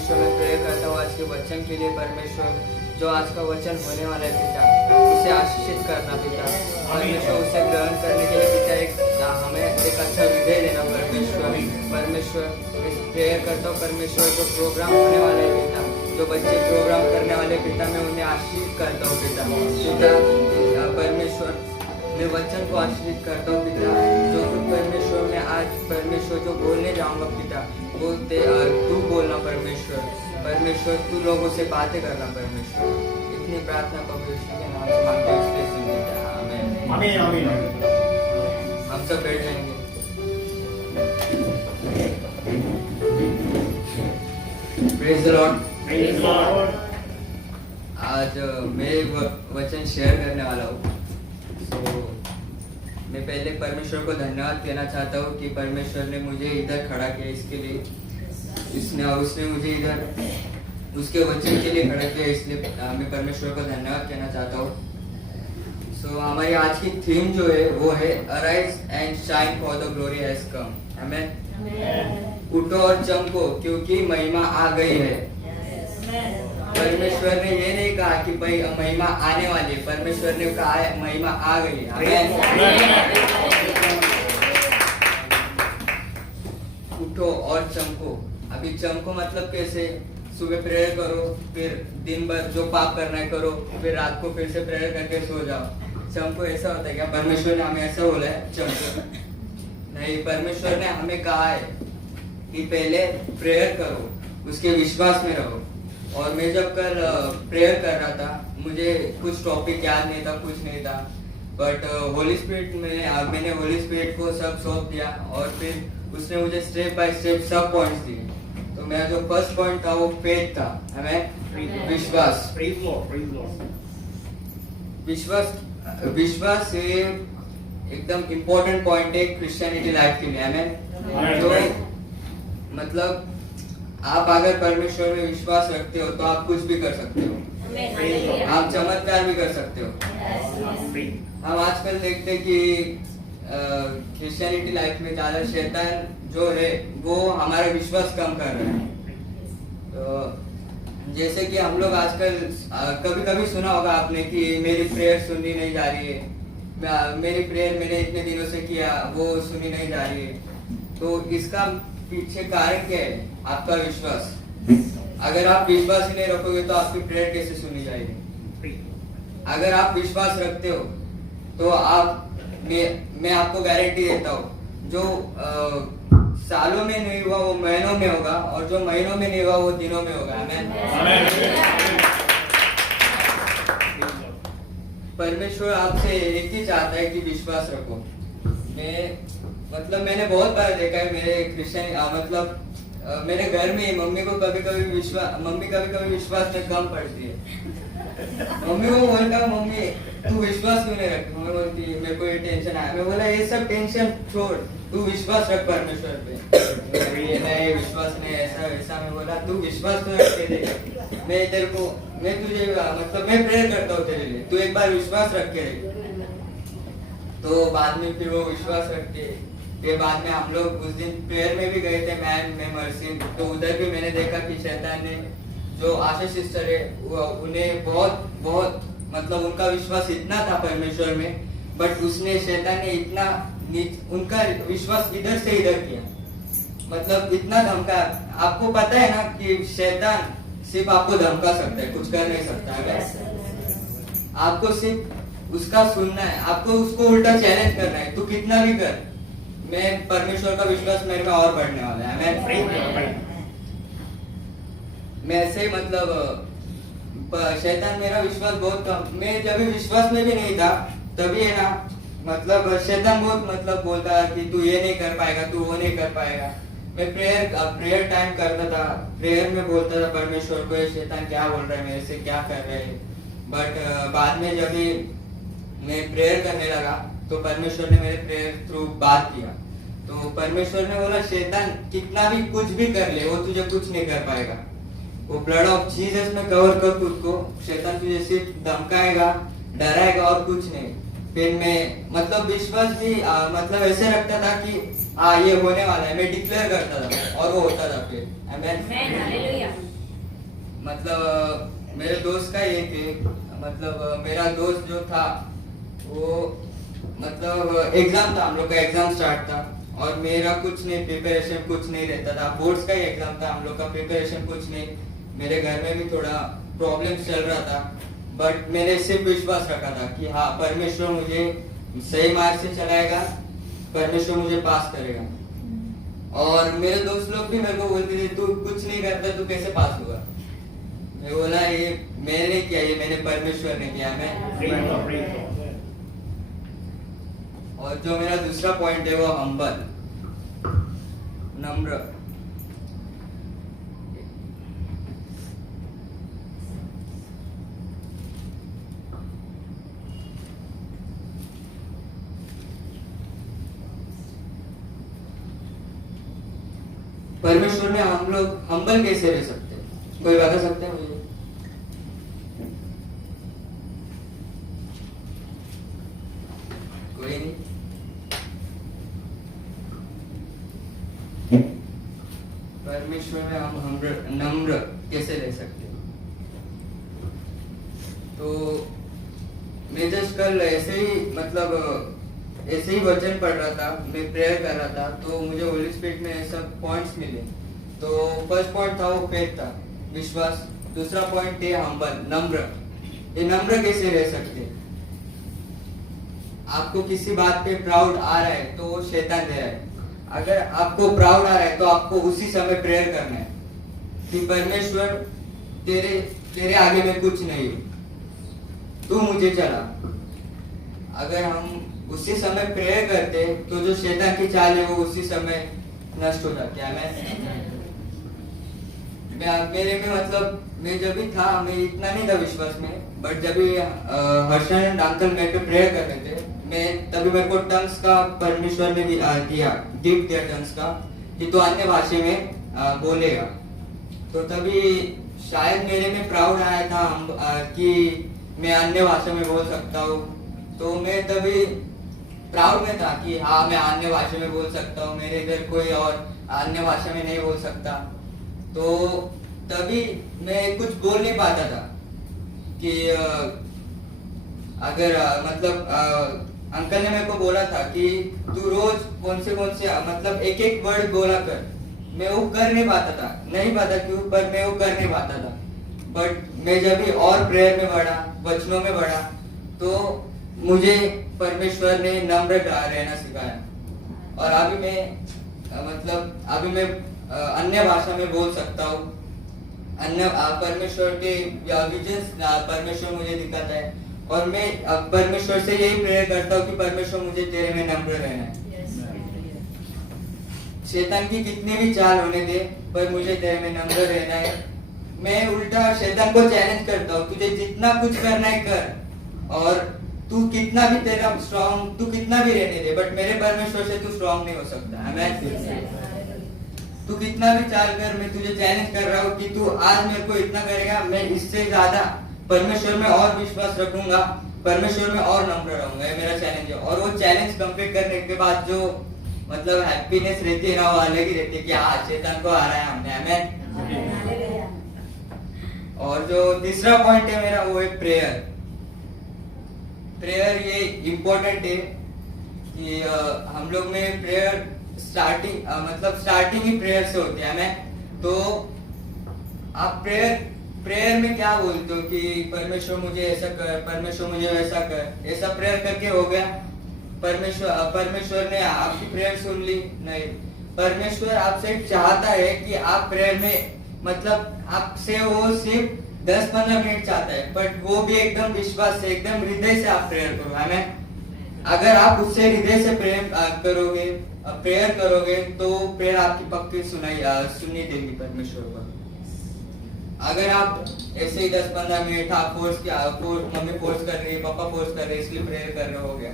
परमेश्वर में प्रे करता हूँ आज के वचन के लिए। परमेश्वर जो आज का वचन होने वाला है पिता, उसे आशीषित करना पिता। परमेश्वर उसे ग्रहण करने के लिए पिता हमें एक अच्छा हृदय देना परमेश्वर। परमेश्वर प्रेयर करता हूँ परमेश्वर, जो प्रोग्राम होने वाला है पिता, जो बच्चे प्रोग्राम करने वाले पिता, मैं उन्हें आशीषित करता हूँ पिता। परमेश्वर मैं वचन को आशीषित करता हूँ पिता। जो कुछ परमेश्वर में आज परमेश्वर जो बोलने जाऊँगा पिता, वो तू बोलना परमेश्वर। परमेश्वर तू लोगों से बातें करना परमेश्वर। इतनी प्रार्थना को यीशु के नाम से मांगते हैं, इसलिए सुन लेते हैं। आमीन आमीन आमीन। हम सब बैठ जाएंगे। Praise the Lord. Praise the Lord. आज मैं वचन शेयर करने वाला हूँ। मैं पहले परमेश्वर को धन्यवाद देना चाहता हूँ कि परमेश्वर ने मुझे इधर खड़ा किया, इसके लिए उसने मुझे इधर उसके वचन के लिए खड़ा किया, इसलिए मैं परमेश्वर को धन्यवाद कहना चाहता हूँ। सो हमारी आज की थीम जो है वो है arise and shine for the glory has come. आमीन। उठो और चमको क्योंकि महिमा आ गई है। परमेश्वर ने ये नहीं कहा कि भाई महिमा आने वाली है, परमेश्वर ने कहा है महिमा आ गई है। आमीन। उठो और चमको। अभी चमको मतलब कैसे? सुबह प्रेयर करो, फिर दिन भर जो पाप करना है करो, फिर रात को फिर से प्रेयर करके सो जाओ। चमको ऐसा होता है क्या? परमेश्वर ने हमें ऐसा बोला है चमको? नहीं, परमेश्वर ने हमें कहा है कि पहले प्रेयर करो, उसके विश्वास में रहो। और मैं जब कल प्रेयर कर रहा था, मुझे कुछ टॉपिक याद नहीं था, कुछ नहीं था, बट होली स्पिरिट में मैंने होली स्पिरिट को सब सौंप दिया और फिर उसने मुझे स्टेप बाय स्टेप सब पॉइंट्स दिए। तो मेरा जो फर्स्ट पॉइंट था वो फेथ था, हमें विश्वास। विश्वास ये एकदम इम्पोर्टेंट पॉइंट है क्रिश्चियनिटी लाइफ के लिए। हमें तो मतलब आप अगर परमेश्वर में विश्वास रखते हो तो आप कुछ भी कर सकते हो, आप चमत्कार भी कर सकते हो। हम आजकल देखते हैं कि क्रिश्चियनिटी लाइफ में ज्यादा शैतान जो है वो हमारा विश्वास कम कर रहा है। तो जैसे कि हम लोग आजकल कभी कभी सुना होगा आपने कि मेरी प्रेयर सुनी नहीं जा रही है, मेरी प्रेयर मैंने इतने दिनों से किया वो सुनी नहीं जा रही है। तो इसका पीछे कारण क्या है? आपका विश्वास। अगर आप विश्वास ही नहीं रखोगे तो आपकी प्रेयर कैसे सुनी जाएगी? अगर आप विश्वास रखते हो तो मैं आपको गारंटी देता हूँ, जो सालों में नहीं हुआ वो महीनों में होगा, और जो महीनों में नहीं हुआ वो दिनों में होगा। परमेश्वर आपसे एक ही चाहता है कि विश्वास रखो। मैंने बहुत बार देखा है मेरे क्रिश्चियन मेरे घर में मम्मी कभी कभी विश्वास में कम पड़ती है। मम्मी को बोलता, मम्मी तू विश्वास क्यों नहीं रखती? मम्मी बोलती मेरे को ये टेंशन आया। मैं बोला ये सब टेंशन छोड़, तू विश्वास रख परमेश्वर पे। ये नहीं विश्वास नहीं, ऐसा वैसा। मैं बोला तू विश्वास तो रख के देख, मैं तुझे मैं प्रेयर करता हूँ तेरे लिए, तू एक बार विश्वास रख के देख। तो बाद में फिर वो विश्वास रखते के बाद में हम लोग उस दिन प्रेयर में भी गए थे, मैं मर्सी। तो उधर भी मैंने देखा कि शैतान ने, जो आशा सिस्टर है, उन्हें बहुत उनका विश्वास इतना था परमेश्वर में, बट शैतान ने इतना उनका विश्वास इधर से इधर किया, इतना धमका। आपको पता है ना कि शैतान सिर्फ आपको धमका सकता है, कुछ कर नहीं सकता है। आपको सिर्फ उसका सुनना है, आपको उसको उल्टा चैलेंज करना है, तू कितना भी कर, मैं परमेश्वर का विश्वास मेरे में और बढ़ने वाला है। मैं ऐसे ही शैतान मेरा विश्वास बहुत कम, मैं जब भी विश्वास में भी नहीं था तभी है ना, शैतान बहुत बोलता है कि तू ये नहीं कर पाएगा, तू वो नहीं कर पाएगा। मैं प्रेयर टाइम करता था, प्रेयर में बोलता था परमेश्वर को, शैतान क्या बोल रहा है मेरे से, क्या कर रहे हैं। बट बाद में जब भी मैं प्रेयर करने लगा तो परमेश्वर ने मेरे प्रेयर थ्रू बात किया। तो परमेश्वर ने बोला शैतान कितना भी कुछ भी कर ले, वो तुझे कुछ नहीं कर पाएगा। वो ब्लड ऑफ जीसस में कवर कर खुद को, शैतान तुझे सिर्फ धमकाएगा, डराएगा और कुछ नहीं। फिर मैं विश्वास भी ऐसे रखता था कि ये होने वाला है, मैं डिक्लेयर करता था और वो होता था। फिर आमीन। मतलब मेरे दोस्त का ये थे, मतलब मेरा दोस्त जो था वो मतलब एग्जाम था, हम लोग का एग्जाम स्टार्ट था और मेरा कुछ नहीं, प्रिपरेशन कुछ नहीं रहता था, बोर्ड्स का ही एग्जाम था हम लोग का, प्रिपरेशन कुछ नहीं, मेरे घर में भी थोड़ा प्रॉब्लम चल रहा था, बट मैंने सिर्फ विश्वास रखा था कि हाँ परमेश्वर मुझे सही मार्ग से चलाएगा, परमेश्वर मुझे पास करेगा। और मेरे दोस्त लोग भी मेरे को बोलते थे तू कुछ नहीं करता, तू कैसे पास होगा। मैं बोला ये मैंने नहीं किया, ये मैंने परमेश्वर ने किया। मैं और जो मेरा दूसरा पॉइंट है वो हम्बल, नम्र। परमेश्वर में हम लोग हम्बल कैसे रह सकते हैं, कोई बता सकते हैं मुझे? कोई नहीं। परमेश्वर में हम नम्र कैसे रह सकते हैं? तो मैं जस्ट कल ऐसे ही मतलब ऐसे ही वचन पढ़ रहा था, मैं प्रेयर कर रहा था, तो मुझे होली स्पिरिट में सब पॉइंट्स मिले। तो फर्स्ट पॉइंट था वो फेथ था, विश्वास। दूसरा पॉइंट है हम्बल, नम्र। ये नम्र कैसे रह सकते? आपको किसी बात पे प्राउड आ रहा है तो वो शैतान दे रहा है। अगर आपको प्राउड आ रहा है तो आपको उसी समय प्रेयर करना है कि परमेश्वर तेरे आगे में कुछ नहीं, तू मुझे चला। अगर हम उसी समय प्रेयर करते तो जो शैतान की चाल है वो उसी समय नष्ट हो जाती है। मेरे में मतलब मैं जब भी था, मैं इतना नहीं था विश्वास में, बट जब भी हर्षण अंकल मेरे पे प्रेयर कर रहे थे, मैं तभी मेरे को टंग्स का परमेश्वर ने दिया, गिफ्ट दिया टंग्स का, कि तो अन्य भाषा में बोलेगा। तो तभी शायद मेरे में प्राउड आया था कि मैं अन्य भाषा में बोल सकता हूँ। तो मैं तभी प्राउड में था कि हाँ मैं अन्य भाषा में बोल सकता हूँ, मेरे घर कोई और अन्य भाषा में नहीं बोल सकता। तो तभी मैं कुछ बोल नहीं पाता था कि अगर मतलब अंकल ने मेरे को बोला था कि तू रोज कौन से मतलब एक एक वर्ड बोला कर। मैं वो कर नहीं पाता था, नहीं पता क्यों, पर मैं वो कर नहीं पाता था। बट मैं जब भी और प्रेयर में बढ़ा, वचनों में बढ़ा, तो मुझे परमेश्वर ने नम्र रहना सिखाया। और अभी मैं अन्य भाषा में बोल सकता हूँ। अन्य परमेश्वर के विजन्स परमेश्वर मुझे दिखाता है, और मैं परमेश्वर से यही प्रेयर करता हूँ कि परमेश्वर मुझे तेरे में नम्र रहना है। शैतान की कितनी भी चाल होने दे, पर मुझे तेरे में नम्र रहना है। मैं उल्टा शैतान को चैलेंज करता हूँ, तुझे जितना कुछ करना है कर, और तू कितना भी तेरा स्ट्रॉन्ग, तू कितना भी रहने दे, बट मेरे परमेश्वर से तू स्ट्रॉन्ग नहीं हो सकता। तू कितना भी चाल कर, मैं तुझे चैलेंज कर रहा हूँ कि तू आज मेरे को इतना करेगा, मैं इससे ज्यादा परमेश्वर में और विश्वास रखूंगा, परमेश्वर में और नम्र रहूंगा। ये मेरा चैलेंज है। और वो चैलेंज कंप्लीट करने के बाद जो मतलब हैप्पीनेस रहती है ना, वो अलग ही रहती है कि हाँ शैतान को हराया हमने। आमीन। और जो तीसरा पॉइंट है मेरा वो है प्रेयर। प्रेयर ये इम्पोर्टेंट है कि हम लोग में प्रेयर स्टार्टिंग ही प्रेयर से होती है। मैं तो आप प्रेयर में क्या बोलते हो कि परमेश्वर मुझे ऐसा कर, परमेश्वर मुझे वैसा कर, ऐसा प्रेयर करके हो गया, परमेश्वर ने आपकी प्रेयर सुन ली? नहीं, परमेश्वर आपसे चाहता है कि आप प्रेयर में मतलब आपसे वो सिर्फ 10-15 मिनट चाहता है, बट वो भी एकदम विश्वास से, एकदम हृदय से आप प्रेयर करो। हमें अगर आप उससे हृदय से प्रेयर करोगे तो प्रेयर आपकी पक्की सुनी देगी परमेश्वर को। अगर आप ऐसे ही 10-15 मिनट आप मम्मी फोर्स कर रही है, पापा फोर्स कर रहे हैं, इसलिए प्रेयर कर रहे हो गया,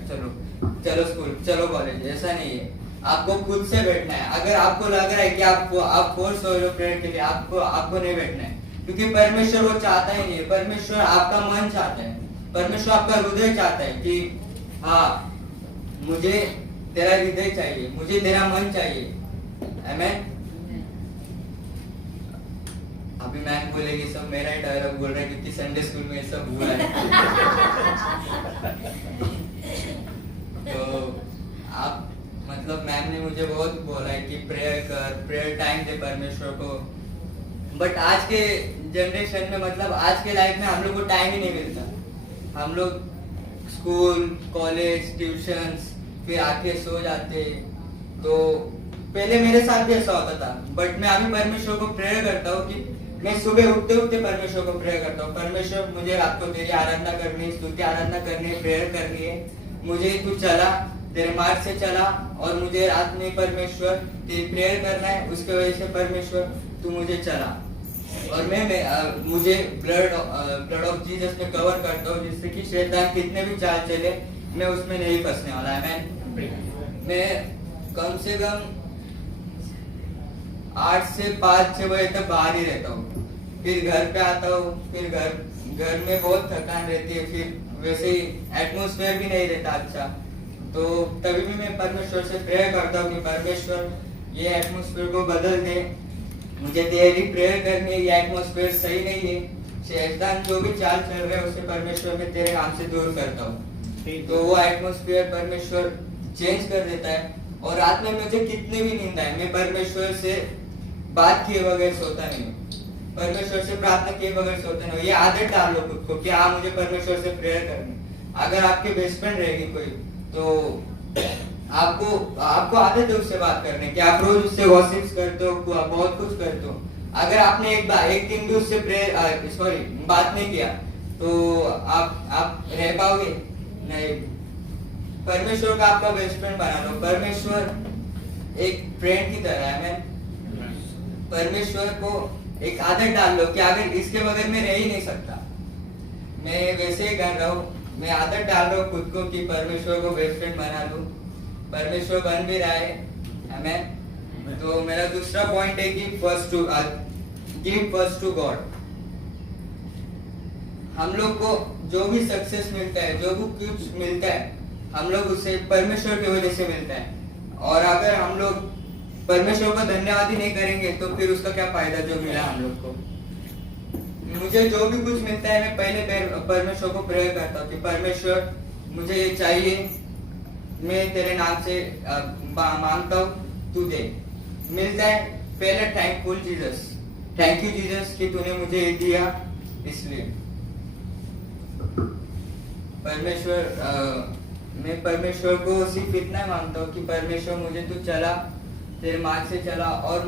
चलो स्कूल, चलो कॉलेज, ऐसा नहीं है। आपको खुद से बैठना है। अगर आपको लग रहा है कि आप फोर्स हो रहे हो प्रेयर के लिए, आपको नहीं बैठना है, क्योंकि परमेश्वर वो चाहता ही नहीं है। परमेश्वर आपका मन चाहता है, परमेश्वर आपका हृदय चाहता है कि हाँ मुझे तेरा हृदय चाहिए, मुझे तेरा मन चाहिए। आमीन। अभी मैम बोलेगी सब मेरा ही डायलॉग बोल रहा है क्योंकि संडे स्कूल में ये सब हुआ है। तो आप मतलब मैम ने मुझे बहुत बोला है कि प्रेयर कर, प्रेयर टाइम दे परमेश्वर को। बट आज के जनरेशन में मतलब आज के लाइफ में हम लोग को टाइम ही नहीं मिलता। हम लोग स्कूल, कॉलेज, ट्यूशंस, फिर आके सो जाते। तो पहले मेरे साथ भी ऐसा होता था, बट मैं अभी परमेश्वर को प्रेयर करता हूँ कि मैं सुबह उठते उठते परमेश्वर को प्रेयर करता हूँ, परमेश्वर मुझे रात को तेरी आराधना करनी है, स्तुति आराधना करनी है, प्रेयर करनी है। मुझे तू चला, तेरे मार्ग से चला, और मुझे रात में परमेश्वर तेरी प्रेयर करना है, उसके वजह से परमेश्वर तू मुझे चला। और मैं मुझे ब्लड ऑफ जीसस में कवर करता हूँ, जिससे कि शैतान कितने भी चाल चले मैं उसमें नहीं फंसने वाला है। मैं कम से कम 8 से 5-6 बजे तक बाहर ही रहता हूँ, फिर घर पे आता हूँ, फिर घर में बहुत थकान रहती है, फिर वैसे ही एटमोस्फेयर भी नहीं रहता अच्छा। तो तभी भी मैं परमेश्वर से प्रेयर करता हूँ कि परमेश्वर ये एटमोस्फेयर को बदल दे, मुझे तेरी प्रेयर करनी है, ये एटमोस्फेयर सही नहीं है। शैतान जो भी चाल चल रहा है उसे परमेश्वर मैं तेरे नाम से दूर करता हूँ। तो वो एटमोस्फेयर परमेश्वर चेंज कर देता है। और रात में मुझे कितने भी नींद आए, मैं परमेश्वर से बात किए बगैर सोता नहीं, परमेश्वर से प्रार्थना किए बगैर सोता नहीं। ये आदत डाल लो खुद को कि हाँ मुझे परमेश्वर से प्रेयर करनी। अगर आपके बेस्ट फ्रेंड रहेगी कोई, तो आपको आदत है उससे बात करने की, आप रोज उससे गॉसिप्स करते हो, बहुत कुछ करते हो। अगर आपने एक दिन भी उससे बात नहीं किया, तो आप रह पाओगे नहीं। परमेश्वर का आपका बेस्ट फ्रेंड बना लो। परमेश्वर एक फ्रेंड की तरह है। मैं परमेश्वर को एक आदत डाल लो कि अगर इसके बगैर मैं रह ही नहीं सकता। मैं वैसे ही कर रहा हूँ, मैं आदत डाल रहा हूँ खुद को कि परमेश्वर को बेस्ट फ्रेंड बना लूं। परमेश्वर बन भी रहा है हमें। तो मेरा दूसरा पॉइंट है कि गिव फर्स्ट टू गॉड। हम लोग को जो भी सक्सेस मिलता है, जो भी कुछ मिलता है, हम लोग उसे परमेश्वर की वजह से मिलता है। और अगर हम लोग परमेश्वर का धन्यवाद ही नहीं करेंगे तो फिर उसका क्या फायदा जो मिला हम लोग को। मुझे जो भी कुछ मिलता है मैं पहले परमेश्वर को प्रेयर करता हूँ कि परमेश्वर मुझे ये चाहिए, मैं तेरे नाम से मांगता हूँ, तू दे। मिलता है पहले thankful Jesus, thank you Jesus कि तूने मुझे ये दिया। इसलिए मैं परमेश्वर को सिर्फ इतना मांगता हूँ कि परमेश्वर मुझे तू चला, तेरे मार्ग से चला। और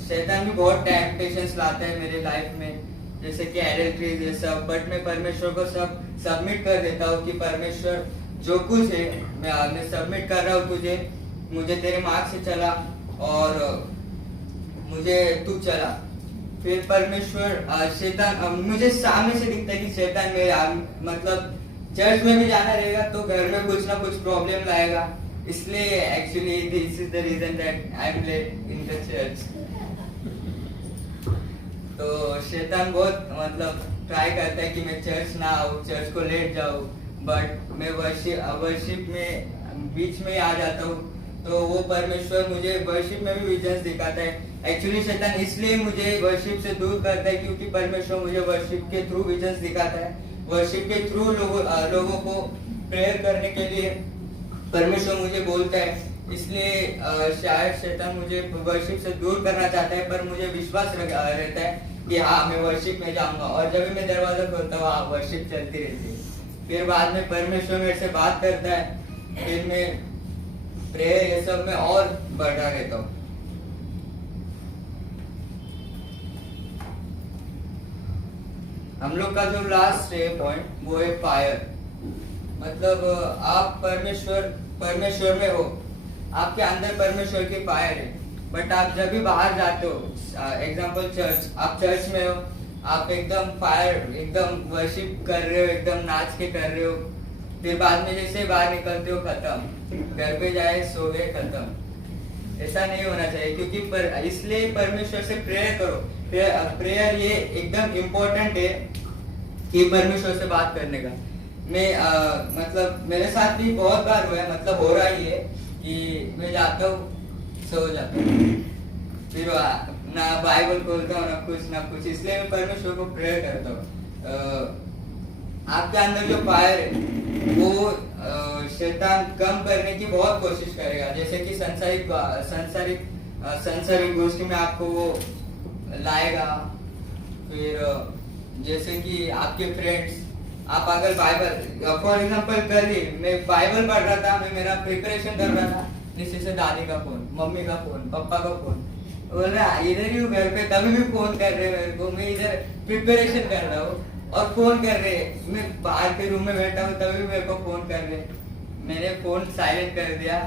शैतान भी बहुत टेम्पटेशंस लाता है मेरे लाइफ में, जैसे कि एडल्ट्रीज ये सब, बट मैं परमेश्वर को सब सबमिट कर देता हूँ कि परमेश्वर जो कुछ है मैं सबमिट कर रहा हूँ तुझे, मुझे तेरे मार्ग से चला और मुझे तू चला। फिर परमेश्वर शैतान मुझे सामने से दिखता है कि शैतान मेरा मतलब चर्च में भी जाना रहेगा तो घर में कुछ ना कुछ प्रॉब्लम लाएगा। इसलिए actually this is the reason that I am late in the church. तो शैतान बहुत मतलब ट्राई करता है कि मैं चर्च ना आऊँ, चर्च को लेट जाऊँ, बट मैं वर्शिप में बीच में आ जाता हूँ। तो वो परमेश्वर मुझे वर्शिप में भी विजन्स दिखाता है। एक्चुअली शैतान इसलिए मुझे वर्शिप से दूर करता है क्योंकि परमेश्वर मुझे वर्शिप के थ्रू विजन्स दिखाता है। वर्शिप के थ्रू लोगों को प्रेयर करने के लिए परमेश्वर मुझे बोलता है। इसलिए शायद शैतान मुझे वर्शिप से दूर करना चाहता है, पर मुझे विश्वास रहता है कि हाँ मैं वर्शिप में जाऊंगा। और जब भी मैं दरवाजा खोलता हूँ हाँ वर्शिप चलती रहती है। फिर बाद में परमेश्वर मेरे से बात करता है, फिर मैं प्रेयर ये सब में और बढ़ा रहता हूँ। हम लोग का जो लास्ट है पॉइंट वो है फायर। मतलब आप परमेश्वर में हो, आपके अंदर परमेश्वर की फायर है। बट आप जब भी बाहर जाते हो, एग्जांपल चर्च, आप चर्च में हो, आप एकदम फायर, एकदम वर्शिप कर रहे हो, एकदम नाच के कर रहे हो, फिर बाद में जैसे बाहर निकलते हो खत्म, घर पे जाए सो गए खत्म। ऐसा नहीं होना चाहिए क्योंकि इसलिए परमेश्वर से प्रेयर करो। प्रेयर ये एकदम इम्पोर्टेंट है कि परमेश्वर से बात करने का। मैं मतलब मेरे साथ भी बहुत बार हुआ है, मतलब हो रहा ही है कि मैं जाता हूँ सो जाता हूँ, फिर ना बाइबल खोलता हूँ ना कुछ, इसलिए मैं परमेश्वर को प्रेयर करता हूँ। आपके अंदर जो फायर है वो शैतान कम करने की बहुत कोशिश करेगा, जैसे कि संसारिक गोष्ठी में आपको वो लाएगा। फिर जैसे कि आपके फ्रेंड्स, आप अगर बाइबल फॉर एग्जांपल कल ही मैं बाइबल पढ़ रहा था, मैं मेरा प्रिपरेशन कर रहा था, जिससे से दादी का फोन, मम्मी का फोन, पापा का फोन, बोल रहा इधर ही हूँ घर पे, तभी भी फोन कर रहे मेरे को, मैं इधर प्रिपरेशन कर रहा हूँ और फोन कर रहे, मैं बाहर के रूम में बैठा हूँ तभी भी मेरे को फोन कर रहे। मैंने फोन साइलेंट कर दिया,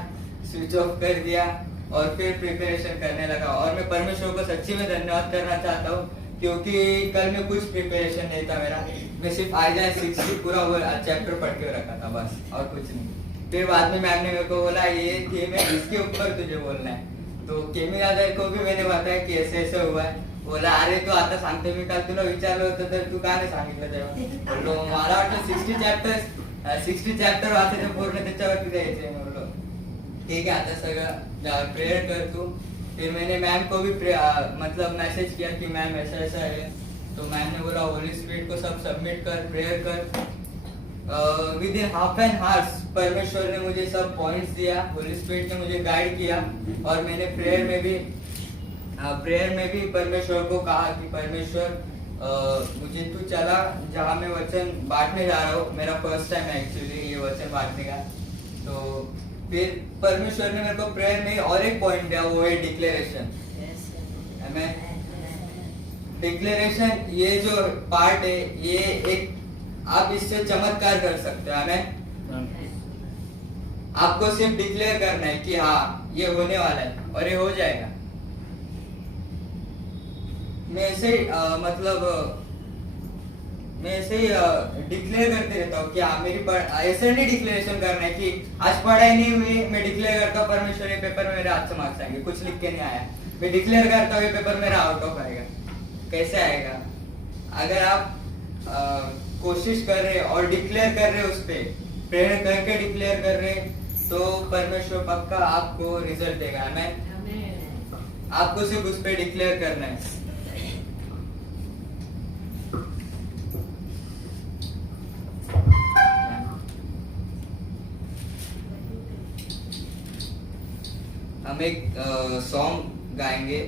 स्विच ऑफ कर दिया और फिर प्रिपरेशन करने लगा। और मैं परमेश्वर को सच्ची में धन्यवाद करना चाहता हूँ, क्योंकि कल में कुछ प्रिपरेशन नहीं था मेरा, मैं सिर्फ आइज़ाया 60 पूरा वो चैप्टर पढ़ के रखा था बस, और कुछ नहीं। फिर बाद में मैम ने मेरे को बोला ये कि मैं इसके ऊपर तुझे बोलना है, तो केमी दादा को भी मैंने बताया की ऐसे ऐसे हुआ आहे. बोला अरे तू आता सांगते, मी काल तुला विचारलं होतं तर तू का नाही सांगितलं तेव्हा. बोललो मला वाटलं 60 चॅप्टर वाचायचं पूर्ण त्याच्यावरती द्यायचे. बोललो ठीक आहे, आता सगळं प्रेयर कर तू. फिर मैंने मैम को भी मतलब मैसेज किया कि मैम ऐसा ऐसा है, तो मैम ने बोला होली स्पिरिट को सब सबमिट कर, प्रेयर कर. With in half an hours परमेश्वर ने मुझे सब पॉइंट्स दिया, होली स्पिरिट ने मुझे गाइड किया. और मैंने प्रेयर में भी परमेश्वर को कहा कि परमेश्वर मुझे तू चला जहाँ मैं वचन बांटने जा रहा हूँ. मेरा फर्स्ट टाइम है एक्चुअली ये वचन बांटने का. तो फिर परमेश्वर ने मेरे को प्रेयर में और एक पॉइंट दिया, वो है डिक्लेरेशन. डिक्लेरेशन ये जो पार्ट है, ये एक आप इससे चमत्कार कर सकते हो. आपको सिर्फ डिक्लेयर करना है कि हाँ ये होने वाला है और ये हो जाएगा. मैं ऐसे ही डिक्लेयर करते रहता हूँ कि हाँ मेरी ऐसे नहीं डिक्लेरेशन करना है कि आज पढ़ाई नहीं हुई, मैं डिक्लेयर करता हूँ परमेश्वर ये पेपर में मेरे अच्छे मार्क्स आएंगे, कुछ लिख के नहीं आया. मैं डिक्लेयर करता हूँ ये पेपर मेरा आउट ऑफ आएगा. कैसे आएगा? अगर आप कोशिश कर रहे और डिक्लेयर कर रहे, उस पे प्रेयर करके डिक्लेयर कर रहे, तो परमेश्वर पक्का आपको रिजल्ट देगा. आपको सिर्फ उस पे डिक्लेयर करना है. हम एक सॉन्ग गाएंगे.